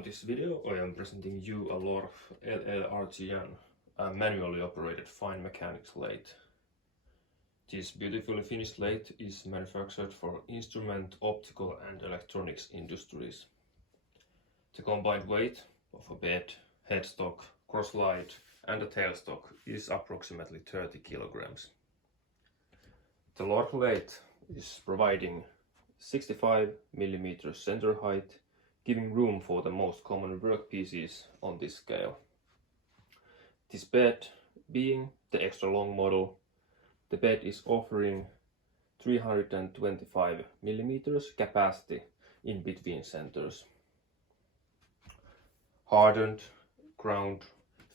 On this video I am presenting you a Lorch LLRGN, a manually operated fine mechanics lathe. This beautifully finished lathe is manufactured for instrument, optical and electronics industries. The combined weight of a bed, headstock, crosslight and a tailstock is approximately 30 kilograms. The Lorch lathe is providing 65 mm center height, giving room for the most common workpieces on this scale. This bed being the extra long model, the bed is offering 325 mm capacity in between centers. Hardened, ground,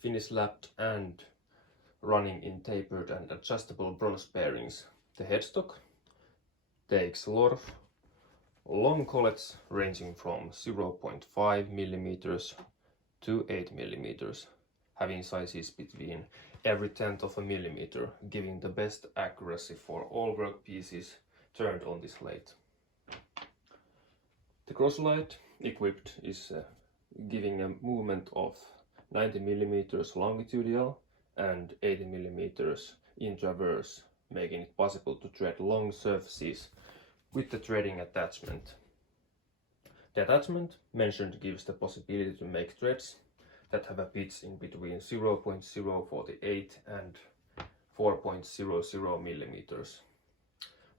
finish lapped and running in tapered and adjustable bronze bearings. The headstock takes Lorch long collets ranging from 0.5 mm to 8 mm, having sizes between every tenth of a millimeter, giving the best accuracy for all workpieces turned on this lathe. The crosslight equipped is giving a movement of 90 mm longitudinal and 80 mm in traverse, making it possible to tread long surfaces with the threading attachment. The attachment mentioned gives the possibility to make threads that have a pitch in between 0.048 and 4.00 millimeters.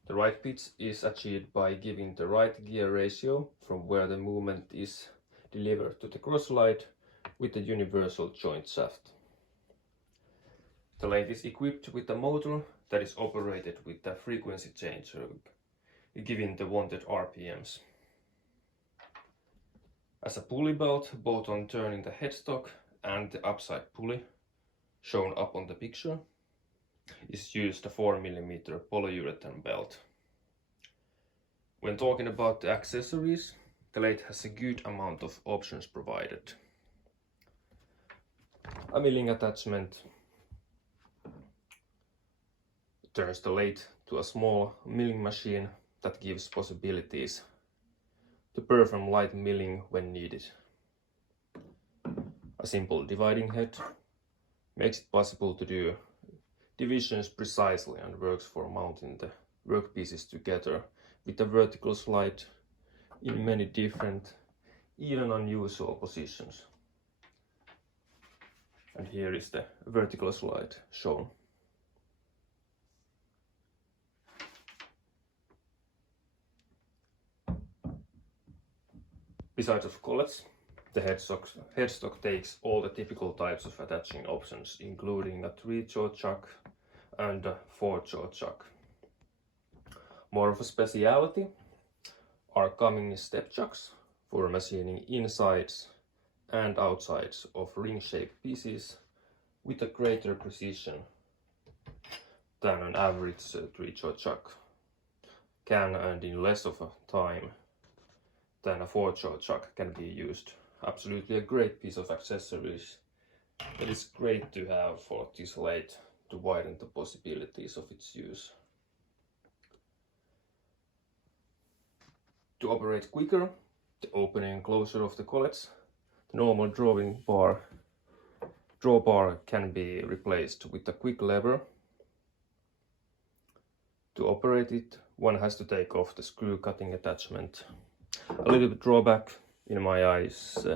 The right pitch is achieved by giving the right gear ratio from where the movement is delivered to the crosslight with the universal joint shaft. The lathe is equipped with a motor that is operated with a frequency changer, giving the wanted RPMs. As a pulley belt, both on turning the headstock and the upside pulley, shown up on the picture, is used a 4 mm polyurethane belt. When talking about the accessories, the lathe has a good amount of options provided. A milling attachment turns the lathe to a small milling machine that gives possibilities to perform light milling when needed. A simple dividing head makes it possible to do divisions precisely and works for mounting the workpieces together with a vertical slide in many different, even unusual positions. And here is the vertical slide shown. Besides of collets, the headstock takes all the typical types of attaching options, including a 3-jaw chuck and a 4-jaw chuck. More of a speciality are coming step chucks for machining insides and outsides of ring-shaped pieces with a greater precision than an average 3-jaw chuck can, and in less of a time than a 4-jaw chuck can be used. Absolutely a great piece of accessories that is great to have for this lathe to widen the possibilities of its use. To operate quicker, the opening and closure of the collets, the normal drawbar can be replaced with a quick lever. To operate it, one has to take off the screw cutting attachment. A little bit drawback in my eyes,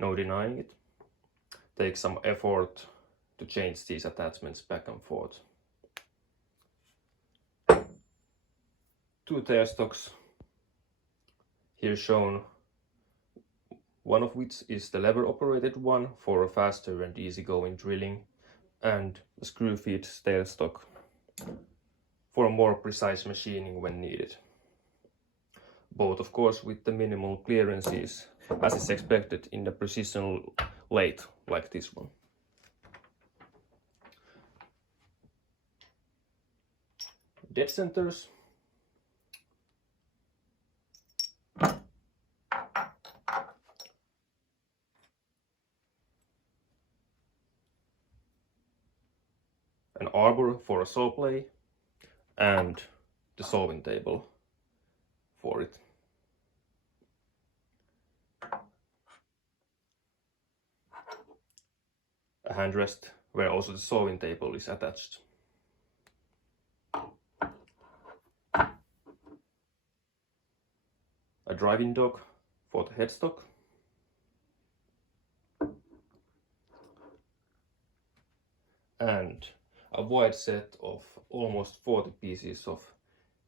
no denying it. Takes some effort to change these attachments back and forth. 2 tailstocks here shown, one of which is the lever operated one for a faster and easygoing drilling, and a screw feed tailstock for a more precise machining when needed. Both of course with the minimal clearances as is expected in the precision lathe like this one. Dead centers. An arbor for a saw play and the sawing table for it. a handrest where also the sewing table is attached. A driving dog for the headstock. And a wide set of almost 40 pieces of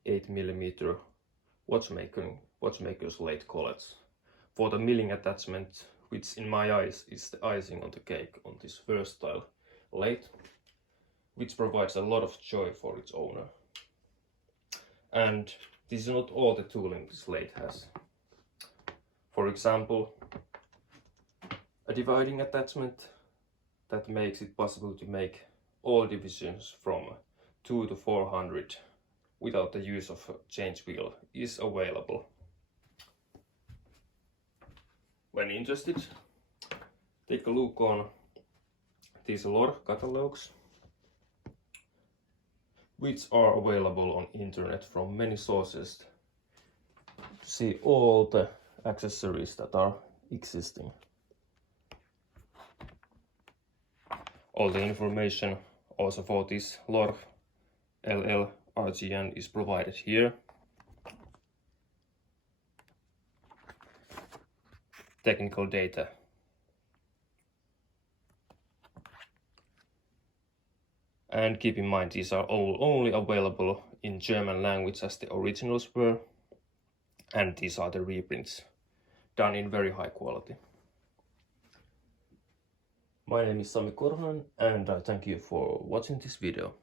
8mm watchmaker's lathe collets for the milling attachment, which in my eyes is the icing on the cake on this versatile lathe, which provides a lot of joy for its owner. And this is not all the tooling this lathe has. For example, a dividing attachment that makes it possible to make all divisions from 2 to 400 without the use of a change wheel is available. When interested, take a look on these Lorch catalogs, which are available on internet from many sources to see all the accessories that are existing. All the information also for this Lorch LLRGN is provided here. Technical data. And keep in mind, these are all only available in German language as the originals were, and these are the reprints done in very high quality. My name is Sami Korhonen and I thank you for watching this video.